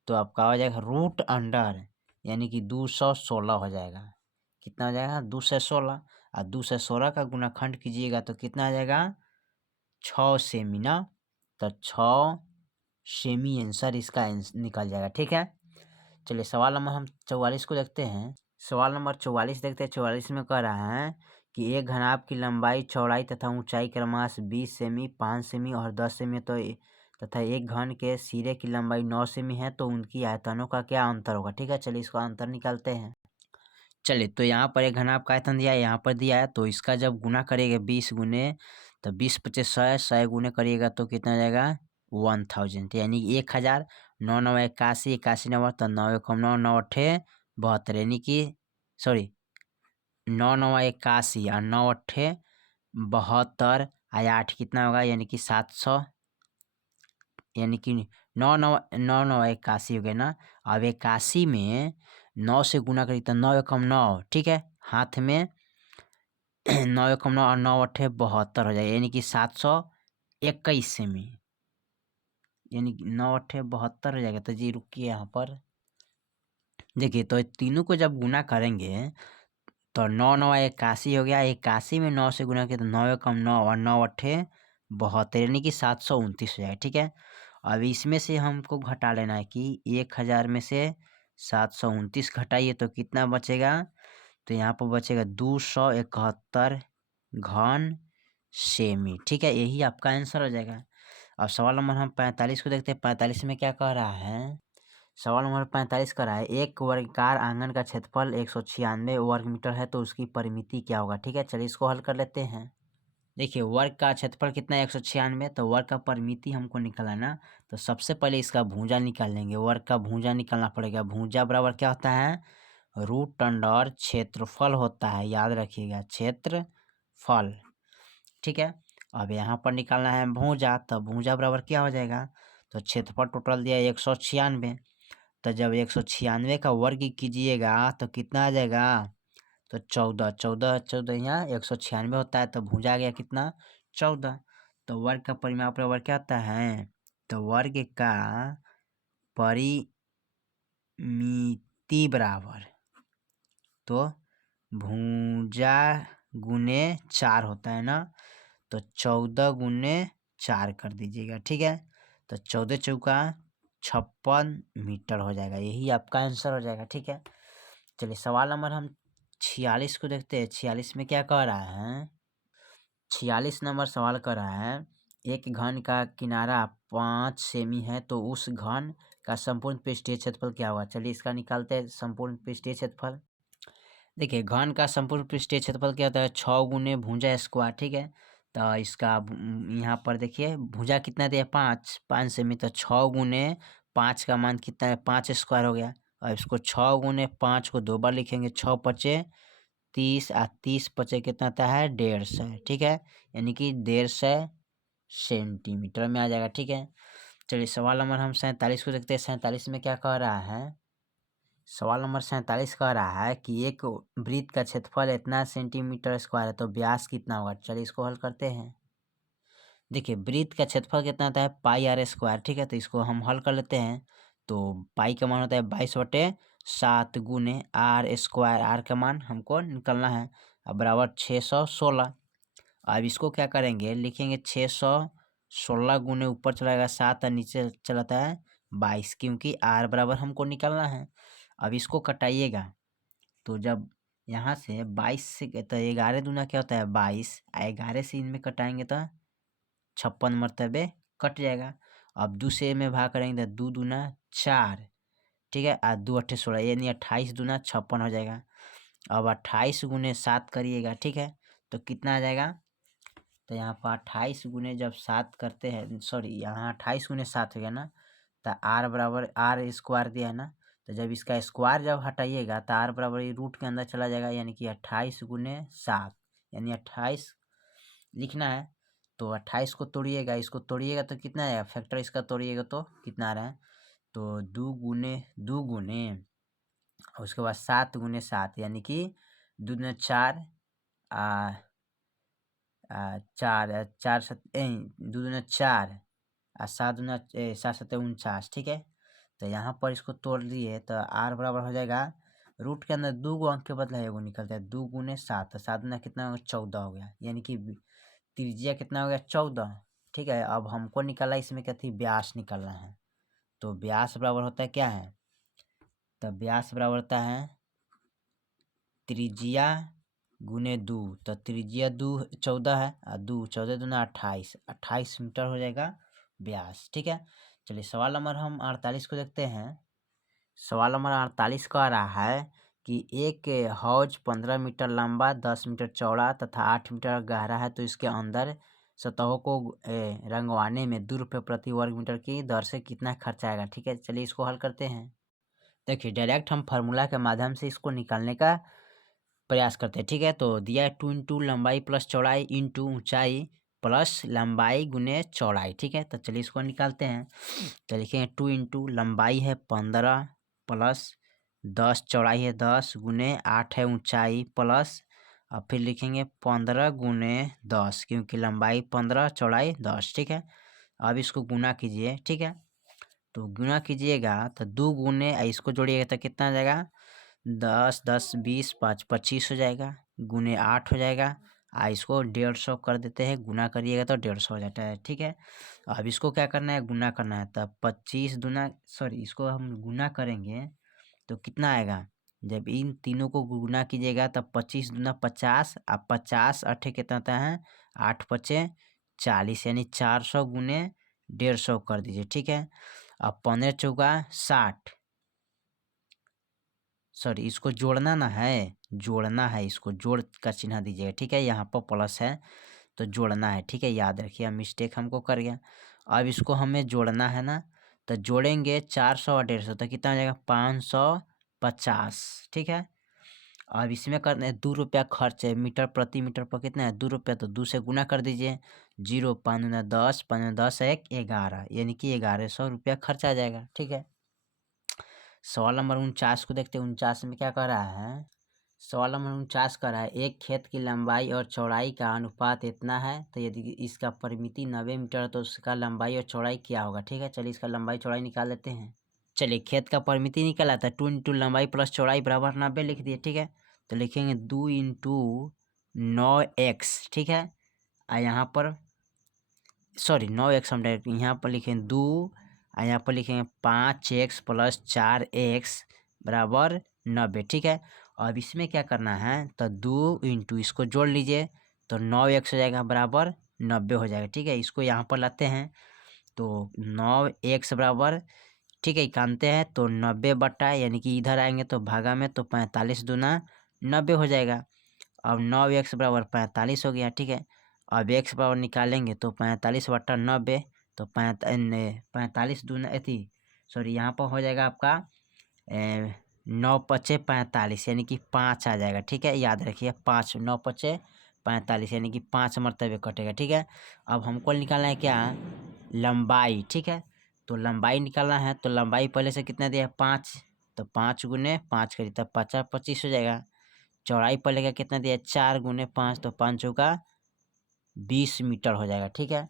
तो आपका हो जाएगा रूट अंडर यानी कि 216 हो जाएगा। कितना हो जाएगा 216, और 216 का गुणाखंड कीजिएगा तो कितना आ जाएगा 6 सेमी ना, तो 6 सेमी आंसर इसका निकल जाएगा, ठीक है। चलिए सवाल नंबर हम 44 को देखते हैं। सवाल नंबर 44 देखते हैं। 44 में कह रहा है कि एक घनाभ की लंबाई, चौड़ाई तथा ऊंचाई क्रमशः 20 सेमी, 5 सेमी और 10 सेमी तो तथा एक घन के सिरे की लंबाई 9 सेमी है, तो उनकी आयतनों का क्या अंतर होगा, ठीक है। चलिए इसका अंतर निकालते हैं। चलिए तो यहाँ पर एक घनाभ का आयतन दिया है, यहाँ पर दिया है, तो इसका जब गुना करेंगे 20 गुने, तो 20 पचे 100, 100 गुने करिएगा तो कितना हो जाएगा 1000 यानी 1000, 9 9 81, 81 9 तो 9 1 9 9 8 72 यानी कि सॉरी 9 9 81 और 9 8 72 और 8 कितना होगा यानी कि 700, यानी कि 9 9 9 9 81 हो गया ना। अब 81 में 9 से गुना करिए तो 9 1 9, ठीक है, हाथ में 9 1 9 और 9 8 72 हो जाएगा यानी कि 721 सेमी, यानी कि 9 8 72 हो जाएगा। तो जी रुकिए यहाँ पर देखिए, तो तीनों को जब गुना करेंगे तो 9 9 81 हो गया, 81 में 9 से गुना किया तो 9 1 9 और 9 8 72 यानी कि 729 हो जाएगा, ठीक है। अब इसमें से हमको घटा लेना है कि 1000 में से 729 घटाइए तो कितना बचेगा, तो यहाँ पर बचेगा 271 घन सेमी, ठीक है। यही आपका आंसर हो जाएगा। अब सवाल नंबर हम 45 को देखते हैं। 45 में क्या कह रहा है, सवाल नंबर 45 का रहा है एक वर्गाकार आंगन का क्षेत्रफल 196 वर्ग मीटर है तो उसकी परिमिति क्या होगा, ठीक है। चलिए इसको हल कर लेते हैं। देखिए वर्ग का क्षेत्रफल कितना है 196, तो वर्ग का परिमिति हमको निकालना, तो सबसे पहले इसका भुजा निकाल लेंगे। वर्ग का भुजा निकालना पड़ेगा। भुजा बराबर क्या होता है, रूट अंडर क्षेत्रफल होता है, याद रखिएगा क्षेत्रफल, ठीक है। अब यहाँ पर निकालना है भुजा, तो भुजा बराबर क्या हो जाएगा, तो क्षेत्रफल टोटल दिया 196, तो जब 196 का वर्ग कीजिएगा तो कितना आ जाएगा, तो 14 14 14 यहाँ 196 होता है, तो भुजा आ गया कितना 14। तो वर्ग का परिमाप बराबर क्या होता है, तो वर्ग का परिमिति बराबर, तो भुजा गुने 4 होता है ना, तो 14 गुने 4 कर दीजिएगा, ठीक है। तो 14 चौका 56 मीटर हो जाएगा, यही आपका आंसर हो जाएगा, ठीक है। चलिए सवाल नंबर हम 46 को देखते हैं। 46 में क्या कह रहा है, 46 नंबर सवाल कर रहा है एक घन का किनारा 5 सेमी है तो उस घन का संपूर्ण पृष्ठीय क्षेत्रफल क्या होगा। चलिए इसका निकालते हैं संपूर्ण पृष्ठीय क्षेत्रफल। देखिए घन का संपूर्ण पृष्ठीय क्षेत्रफल क्या होता है 6 गुने भुजा स्क्वायर, ठीक है। तो इसका यहाँ पर देखिए भुजा कितना दिया 5 सेमी, तो 6 गुने 5 का मान कितना है 5 स्क्वायर हो गया। और इसको 6 गुने 5 को 2 बार लिखेंगे, 6 पचे 30 और 30 पचे कितना आता है 150, ठीक है, यानी कि 150 सेंटीमीटर में आ जाएगा, ठीक है। चलिए सवाल नंबर हम 47 को देखते हैं। 47 में क्या कह रहा है, सवाल नंबर 47 कह रहा है कि एक वृत्त का क्षेत्रफल इतना सेंटीमीटर स्क्वायर है तो व्यास कितना होगा। चलिए इसको हल करते हैं। देखिए वृत्त का क्षेत्रफल कितना आता है पाई आर स्क्वायर, ठीक है, तो इसको हम हल कर लेते हैं। तो पाई का मान होता है 22/7 गुने आर स्क्वायर, आर का मान हमको निकलना है, अब बराबर 616। अब इसको क्या करेंगे, लिखेंगे 616 गुने ऊपर चला जाएगा 7 और नीचे चलाता है 22, क्योंकि आर बराबर हमको निकलना है। अब इसको कटाइएगा, तो जब यहाँ से 22 से तो 11 दूना क्या होता है 22, 11 से इनमें कटाएंगे तो 56 मरतबे कट जाएगा। अब 2 से में भाग करेंगे तो 2 दूना 4, ठीक है, और 2 अट्ठे 16, यानी 28 दूना 56 हो जाएगा। अब 28 गुने 7 करिएगा, ठीक है, तो कितना आ जाएगा, तो यहाँ पर 28 गुने जब 7 करते हैं, सॉरी यहाँ 28 गुने 7 हो गया ना, तो आर बराबर आर स्क्वायर दिया है ना, तो जब इसका स्क्वायर जब हटाइएगा तो आर बराबर ये रूट के अंदर चला जाएगा, यानी कि 28 गुने 7, यानी 28 लिखना है। तो 28 को तोड़िएगा, इसको तोड़िएगा तो कितना आएगा, फैक्टर इसका तोड़िएगा तो कितना आ रहा है, तो 2 गुने और उसके बाद 7 गुने 7, यानी कि 2 दूना 4 4 4 2 दूना 4 और 7 दूना 7 7 49, ठीक है। तो यहाँ पर इसको तोड़ दिए तो आर बराबर हो जाएगा, रूट के अंदर 2 गो अंक के बदला एगो निकलता है, 2 गुने 7, 7 दूना कितना हो गया 14 हो गया, यानी कि त्रिज्या कितना हो गया 14, ठीक है। अब हमको निकाला इसमें क्या थी, व्यास निकालना है। तो व्यास बराबर होता है क्या है, तो व्यास बराबर होता है त्रिज्या गुने 2, तो त्रिज्या 2 14 है और 2 14 दूना 28 मीटर हो जाएगा व्यास, ठीक है। चलिए सवाल नंबर हम 48 को देखते हैं। सवाल नंबर 48 कह रहा है कि एक हौज 15 मीटर लंबा, 10 मीटर चौड़ा तथा 8 मीटर गहरा है, तो इसके अंदर सतहों को रंगवाने में 2 रुपये प्रति वर्ग मीटर की दर से कितना खर्च आएगा, ठीक है। चलिए इसको हल करते हैं। देखिए डायरेक्ट हम फार्मूला के माध्यम से इसको निकालने का प्रयास करते हैं, ठीक है। तो दिया है 2 इंटू लंबाई प्लस चौड़ाई इंटू ऊंचाई प्लस लंबाई गुने चौड़ाई, ठीक है। तो चलिए इसको निकालते हैं। तो लिखेंगे 2 इंटू लंबाई है 15 प्लस 10 चौड़ाई है 10 गुने 8 है ऊंचाई प्लस, और फिर लिखेंगे 15 गुने 10, क्योंकि लंबाई 15 चौड़ाई 10, ठीक है। अब इसको गुना कीजिए, ठीक है। तो गुना कीजिएगा तो 2 गुने इसको जोड़िएगा तो कितना आ जाएगा, 10 10 20 5 25 हो जाएगा, गुने 8 हो जाएगा, इसको 150 कर देते हैं, गुना करिएगा तो 150 हो जाता है, ठीक है। अब इसको क्या करना है, गुना करना है, तब 25 दूना सॉरी इसको हम गुना करेंगे तो कितना आएगा, जब इन तीनों को गुना कीजिएगा तब 25 दूना 50 और 50 अट्ठे कितना आता है 8 पचे 40, यानी 400 गुने 150 कर दीजिए, ठीक है। अब 15 चौका 60, सॉरी इसको जोड़ना ना है, जोड़ना है, इसको जोड़ का चिन्ह दीजिएगा, ठीक है। यहाँ पर प्लस है तो जोड़ना है, ठीक है, याद रखिए, मिस्टेक हमको कर गया। अब इसको हमें जोड़ना है ना, तो जोड़ेंगे 400 और 150 तो कितना हो जाएगा 550, ठीक है। अब इसमें करना है 2 रुपया खर्च है, मीटर प्रति मीटर पर कितना है 2 रुपया, तो 2 से गुना कर दीजिए, 0 5 दूना 10 5 दूना 10 1 11, यानी कि 1100 रुपया खर्च आ जाएगा, ठीक है। सवाल नंबर 49 को देखते हैं। 49 में क्या कह रहा है, सवाल नंबर 49 कह रहा है एक खेत की लंबाई और चौड़ाई का अनुपात इतना है, तो यदि इसका परिमिति 90 मीटर है तो उसका लंबाई और चौड़ाई क्या होगा, ठीक है। चलिए इसका लंबाई चौड़ाई निकाल लेते हैं। चलिए खेत का परिमिति निकाला था 2 इंटू लंबाई प्लस चौड़ाई बराबर 90 लिख दिए, ठीक है। तो लिखेंगे 2 इंटू 9x, ठीक है, और यहाँ पर सॉरी 9x हम डायरेक्ट यहाँ पर लिखेंगे 2 और यहाँ पर लिखेंगे 5x प्लस 4x बराबर 90, ठीक है। अब इसमें क्या करना है, तो 2 इंटू इसको जोड़ लीजिए तो 9x हो जाएगा बराबर 90 हो जाएगा, ठीक है। इसको यहाँ पर लाते हैं तो 9x बराबर, ठीक है, इकानते हैं तो 90 बटा, यानी कि इधर आएंगे तो भागा में तो 45 दूना 90 हो जाएगा। अब 9x बराबर 45 हो गया, ठीक है। अब x बराबर निकालेंगे तो 45 बटा 90, तो 45 दूना सॉरी यहाँ पर हो जाएगा आपका 9 पचे 45 यानी कि 5 आ जाएगा। ठीक है, याद रखिए 5, 9 पचे 45 यानी कि 5 मरतबे कटेगा। ठीक है, अब हमको निकालना है क्या, लंबाई। ठीक है, तो लंबाई निकालना है तो लंबाई पहले से कितना दिया है 5, तो 5 गुने 5 करिए तब 50 25 हो जाएगा। चौड़ाई पहले का कितना दिया है 4 गुने 5 तो 5 चौका 20 मीटर हो जाएगा। ठीक है,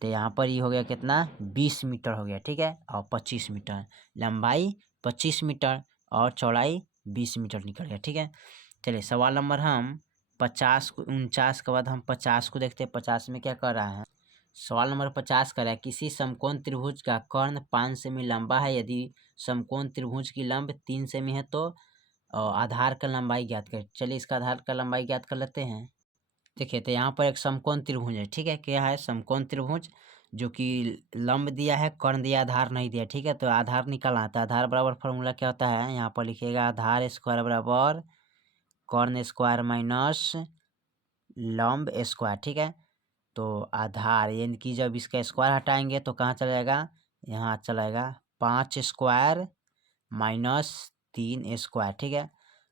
तो यहाँ पर ये हो गया कितना 20 मीटर हो गया। ठीक है, और 25 मीटर, लंबाई 25 मीटर और चौड़ाई 20 मीटर निकल गया। ठीक है, चलिए सवाल नंबर हम 50 को 49 के बाद हम 50 को देखते हैं। 50 में क्या कर रहा है, सवाल नंबर 50 कर रहा है किसी समकोण त्रिभुज का कर्ण 5 सेमी लंबा है, यदि समकोण त्रिभुज की लंब 3 सेमी है तो आधार का लंबाई ज्ञात करें। चलिए इसका आधार का लंबाई ज्ञात कर लेते हैं। देखिए तो यहाँ पर एक समकोण त्रिभुज है। ठीक है, क्या है समकोण त्रिभुज, जो कि लंब दिया है, कर्ण दिया, आधार नहीं दिया। ठीक है, तो आधार निकालना है तो आधार बराबर फॉर्मूला क्या होता है, यहाँ पर लिखिएगा आधार स्क्वायर बराबर कर्ण स्क्वायर माइनस लंब स्क्वायर। ठीक है, तो आधार यानी कि जब इसका स्क्वायर हटाएंगे तो कहाँ चला जाएगा, यहाँ चला जाएगा 5 स्क्वायर माइनस 3 स्क्वायर। ठीक है,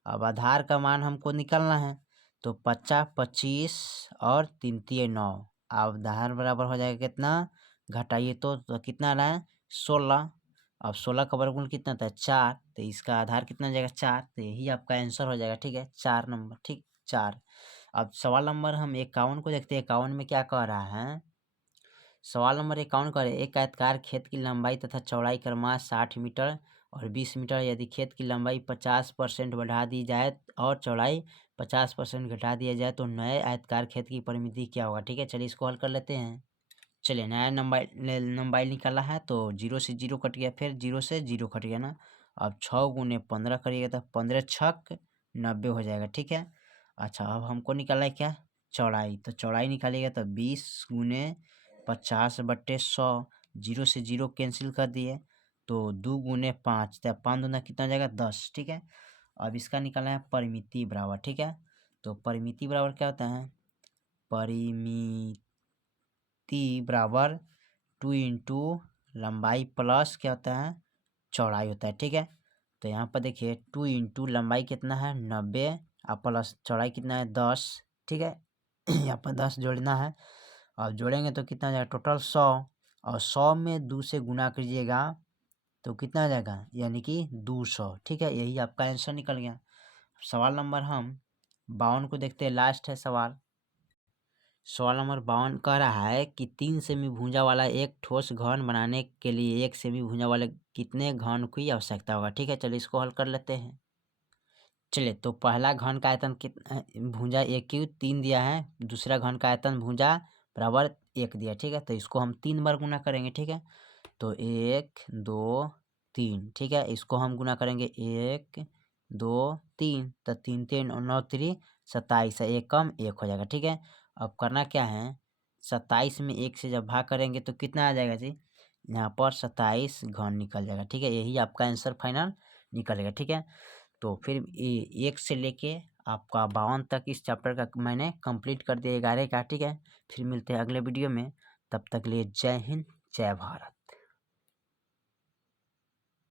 अब आधार का मान हमको निकालना है तो 50 25 और 3 3 9, अब आधार बराबर हो जाएगा कितना, घटाइए तो कितना आ रहा है 16। अब 16 का वर्गमूल कितना था 4, तो इसका आधार कितना हो जाएगा 4, तो यही आपका आंसर हो जाएगा। ठीक है, 4 नंबर। ठीक, 4। अब सवाल नंबर हम 51 को देखते हैं। 51 में क्या कह रहा है, सवाल नंबर 51 करें एक आयताकार खेत की लंबाई तथा चौड़ाई क्रमशः 60 मीटर और 20 मीटर, यदि खेत की लंबाई 50% बढ़ा दी जाए और चौड़ाई 50% घटा दिया जाए तो नए आयताकार खेत की परिमिति क्या होगा। ठीक है, चलिए इसको हल कर लेते हैं। चलिए नया लंबाई निकाला है तो 0 से 0 कट गया, फिर 0 से 0 कट गया ना। अब 6 गुने 15 करिएगा तो 15 छक 90 हो जाएगा। ठीक है, अच्छा अब हमको निकाला है क्या, चौड़ाई, तो चौड़ाई निकालिएगा तो 20 गुने 50/100, 0 से 0 कैंसिल कर दिए तो 2 गुने 5, तो 5 दूना कितना हो जाएगा 10। ठीक है, अब इसका निकालना है परिमिति बराबर। ठीक है, तो परिमिति बराबर क्या होता है, परिमिति बराबर 2 इंटू लंबाई प्लस क्या होता है चौड़ाई होता है। ठीक है, तो यहाँ पर देखिए 2 इंटू लंबाई कितना है 90 और प्लस चौड़ाई कितना है 10। ठीक है, यहाँ पर 10 जोड़ना है, और जोड़ेंगे तो कितना हो जाएगा टोटल 100, और 100 में 2 से गुना कीजिएगा तो कितना आ जाएगा यानी कि 200। ठीक है, यही आपका आंसर निकल गया। सवाल नंबर हम 52 को देखते हैं, लास्ट है सवाल। सवाल नंबर 52 कह रहा है कि 3 सेमी भुजा वाला एक ठोस घन बनाने के लिए 1 सेमी भुजा वाले कितने घन की आवश्यकता होगा। ठीक है, चलिए इसको हल कर लेते हैं। चलिए तो पहला घन का आयतन कितना, भुजा 1 की 3 दिया है, दूसरा घन का आयतन भुजा बराबर 1 दिया। ठीक है, तो इसको हम 3 बार गुना करेंगे। ठीक है, तो 1 2 3। ठीक है, इसको हम गुना करेंगे 1 2 3, तो 3 3 9 3 27 है, 1 कम 1 हो जाएगा। ठीक है, अब करना क्या है, 27 में 1 से जब भाग करेंगे तो कितना आ जाएगा जी, यहाँ पर 27 घन निकल जाएगा। ठीक है, यही आपका आंसर फाइनल निकलेगा। ठीक है, तो फिर 1 से लेके आपका 52 तक इस चैप्टर का मैंने कंप्लीट कर दिया 11 का। ठीक है, फिर मिलते हैं अगले वीडियो में, तब तक लिए जय हिंद जय भारत।